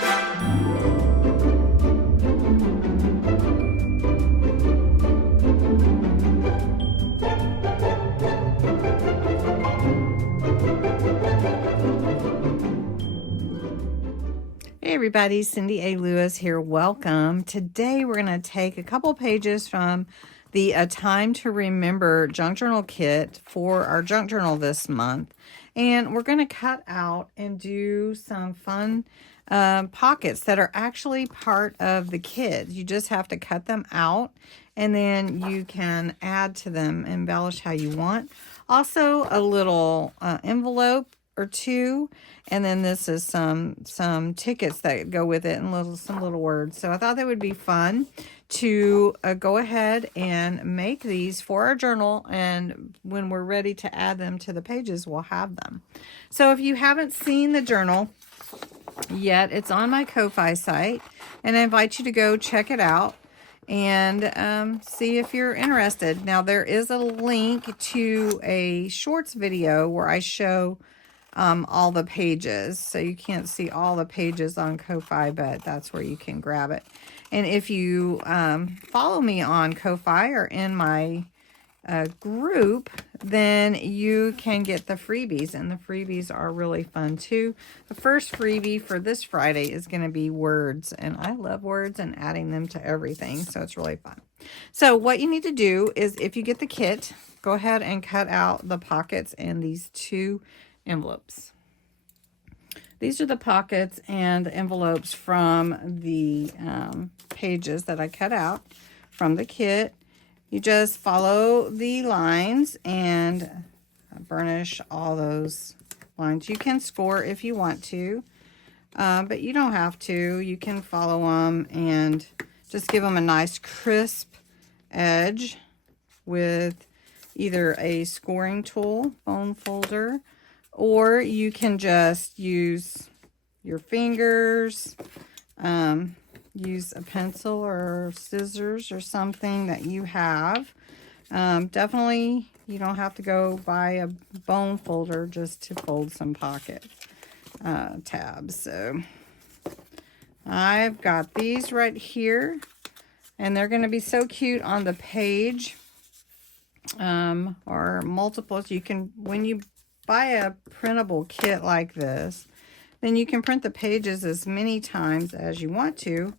Hey everybody, Cindy A. Lewis here. Welcome. Today we're going to take a couple pages from the A Time to Remember junk journal kit for our junk journal this month. And we're going to cut out and do some fun pockets that are actually part of the kit. You just have to cut them out and then you can add to them, embellish how you want. Also a little envelope or two, and then this is some tickets that go with it and some little words. So I thought that would be fun to go ahead and make these for our journal, and when we're ready to add them to the pages, we'll have them. So if you haven't seen the journal yet, it's on my Ko-Fi site, and I invite you to go check it out and see if you're interested. Now there is a link to a shorts video where I show all the pages. So you can't see all the pages on Ko-Fi, but that's where you can grab it. And if you follow me on Ko-Fi or in my group, then you can get the freebies, and the freebies are really fun too. The first freebie for this Friday is going to be words, and I love words and adding them to everything, so it's really fun. So what you need to do is, if you get the kit, go ahead and cut out the pockets in these two envelopes. These are the pockets and envelopes from the pages that I cut out from the kit. You just follow the lines and burnish all those lines. You can score if you want to, but you don't have to. You can follow them and just give them a nice crisp edge with either a scoring tool, bone folder, or you can just use your fingers, use a pencil or scissors or something that you have. Definitely, you don't have to go buy a bone folder just to fold some pocket tabs. So I've got these right here, and they're going to be so cute on the page, or multiples. You can, when you buy a printable kit like this, then you can print the pages as many times as you want to,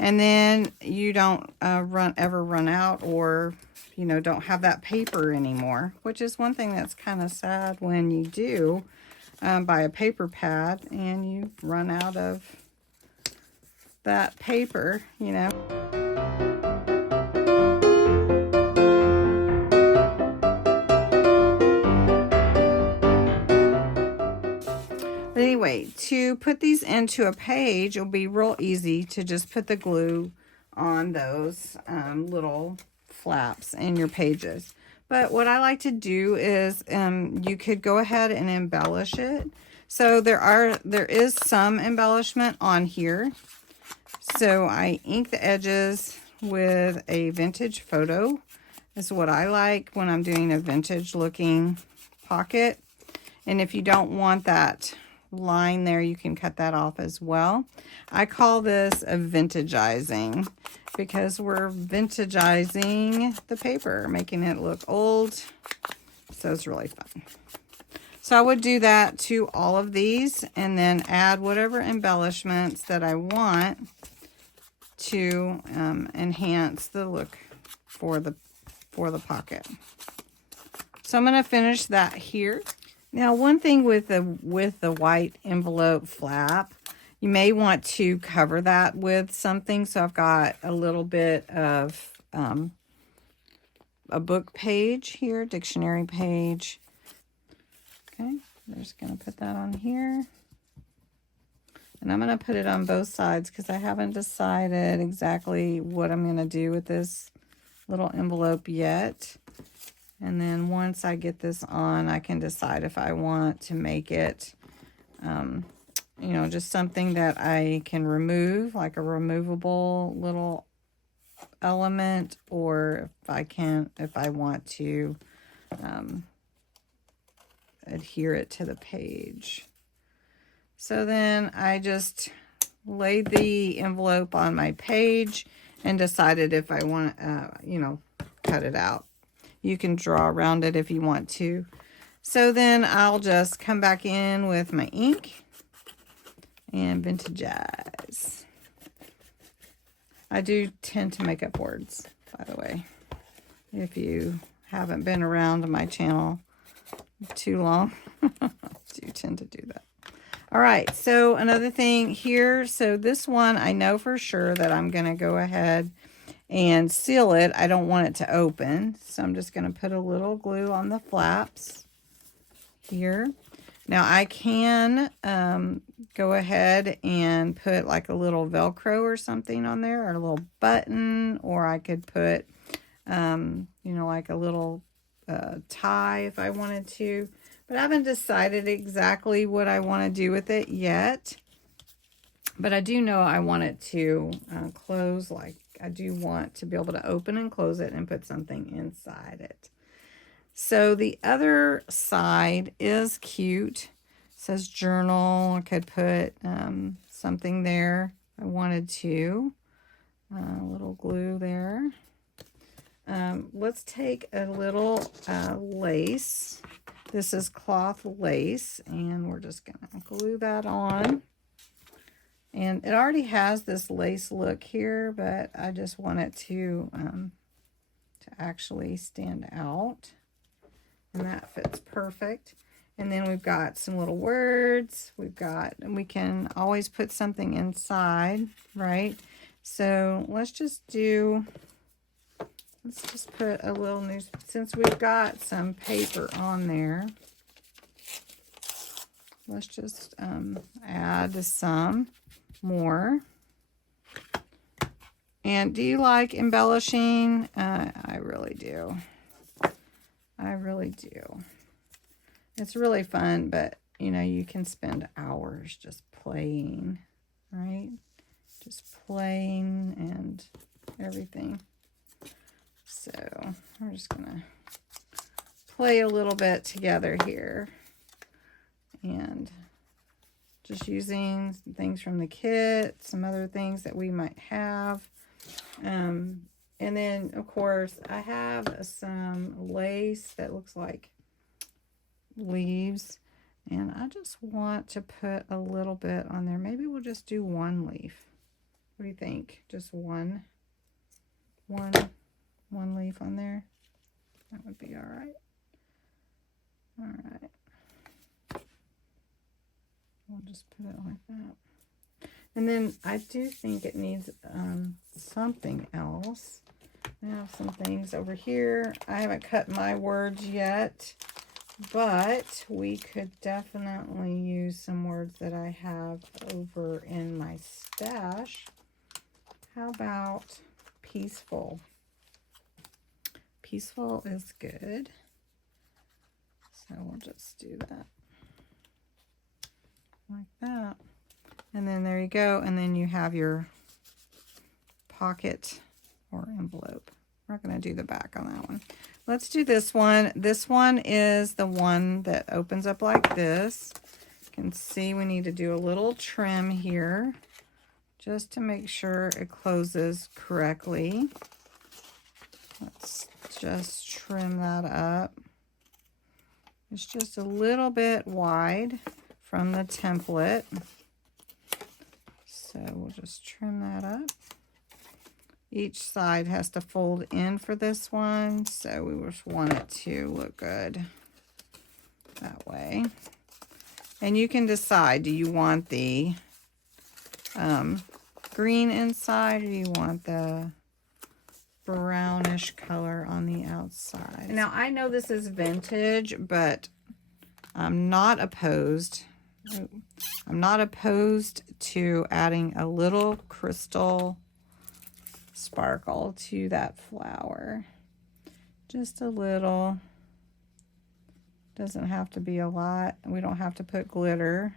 and then you don't ever run out, or don't have that paper anymore, which is one thing that's kind of sad when you do buy a paper pad and you run out of that paper. But anyway, to put these into a page, it'll be real easy to just put the glue on those little flaps in your pages. But what I like to do is you could go ahead and embellish it. So there is some embellishment on here. So I ink the edges with a vintage photo. Is what I like when I'm doing a vintage looking pocket. And if you don't want that line there, you can cut that off as well. I call this a vintageizing, because we're vintageizing the paper, making it look old. So it's really fun. So I would do that to all of these, and then add whatever embellishments that I want to enhance the look for the pocket. So I'm going to finish that here. Now, one thing with the white envelope flap, you may want to cover that with something. So I've got a little bit of a book page here, dictionary page. Okay, I'm just going to put that on here. And I'm going to put it on both sides because I haven't decided exactly what I'm going to do with this little envelope yet. And then once I get this on, I can decide if I want to make it, just something that I can remove, like a removable little element, or if I want to adhere it to the page. So then I just laid the envelope on my page and decided if I want, you know, cut it out. You can draw around it if you want to. So then I'll just come back in with my ink and vintagize. I do tend to make up words, by the way, if you haven't been around my channel too long. I do tend to do that. All right, so another thing here, so this one I know for sure that I'm going to go ahead and seal it. I don't want it to open, so I'm just going to put a little glue on the flaps here. Now I can go ahead and put like a little Velcro or something on there, or a little button, or I could put, you know, like a little tie if I wanted to. But I haven't decided exactly what I want to do with it yet. But I do know I want it to close, like I do want to be able to open and close it and put something inside it. So the other side is cute. It says journal. I could put something there if I wanted to. A little glue there. Let's take a little lace. This is cloth lace, and we're just going to glue that on. And it already has this lace look here, but I just want it to actually stand out. And that fits perfect. And then we've got some little words. And we can always put something inside, right? So let's just put a little news, since we've got some paper on there. Let's just add some more. And do you like embellishing? I really do. I really do. It's really fun, but you know, you can spend hours just playing, right? Just playing and everything. So we're just gonna play a little bit together here, and just using some things from the kit, some other things that we might have. And then, of course, I have some lace that looks like leaves, and I just want to put a little bit on there. Maybe we'll just do one leaf. What do you think? Just one leaf on there? That would be all right. All right. We'll just put it like that. And then I do think it needs something else. I have some things over here. I haven't cut my words yet, but we could definitely use some words that I have over in my stash. How about peaceful? Peaceful is good. So we'll just do that like that. And then there you go. And then you have your pocket or envelope. We're not going to do the back on that one. Let's do this one. This one is the one that opens up like this. You can see we need to do a little trim here just to make sure it closes correctly. Let's just trim that up. It's just a little bit wide from the template. So we'll just trim that up. Each side has to fold in for this one, so we just want it to look good that way. And you can decide, do you want the green inside, or do you want the brownish color on the outside? Now, I know this is vintage, but I'm not opposed. I'm not opposed to adding a little crystal sparkle to that flower. Just a little. Doesn't have to be a lot. We don't have to put glitter.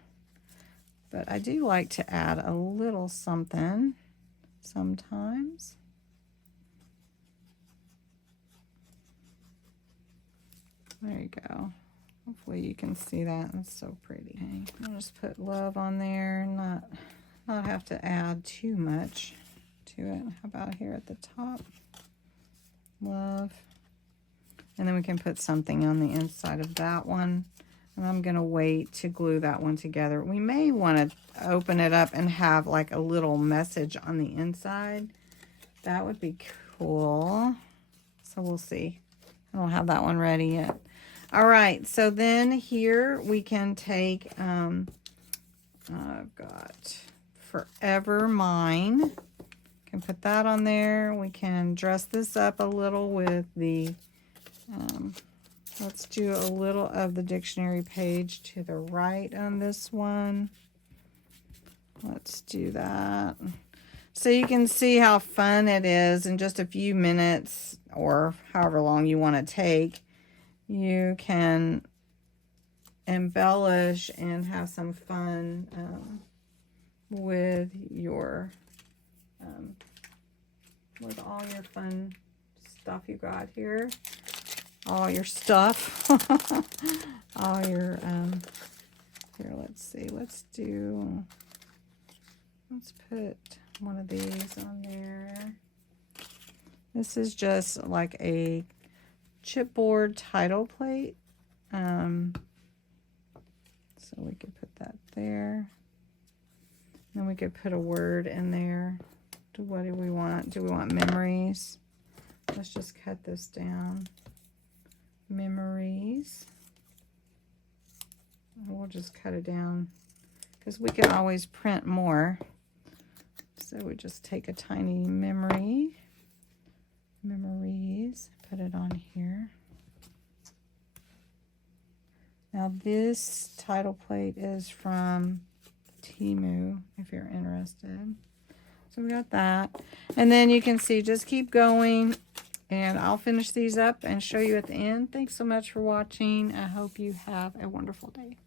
But I do like to add a little something sometimes. There you go. Hopefully you can see that. It's so pretty. Okay. I'll just put love on there. not have to add too much to it. How about here at the top? Love. And then we can put something on the inside of that one. And I'm going to wait to glue that one together. We may want to open it up and have like a little message on the inside. That would be cool. So we'll see. I don't have that one ready yet. All right, so then here we can take, I've got Forever Mine. Can put that on there. We can dress this up a little with the, let's do a little of the dictionary page to the right on this one. Let's do that. So you can see how fun it is in just a few minutes or however long you want to take. You can embellish and have some fun with your with all your fun stuff you got here. All your stuff. All your here, let's see. Let's put one of these on there. This is just like a chipboard title plate. So we could put that there. Then we could put a word in there. What do we want? Do we want memories? Let's just cut this down. Memories. We'll just cut it down because we can always print more. So we just take a tiny memory. Memories. Put it on here. Now this title plate is from Temu, if you're interested. So we got that. And then you can see, just keep going. And I'll finish these up and show you at the end. Thanks so much for watching. I hope you have a wonderful day.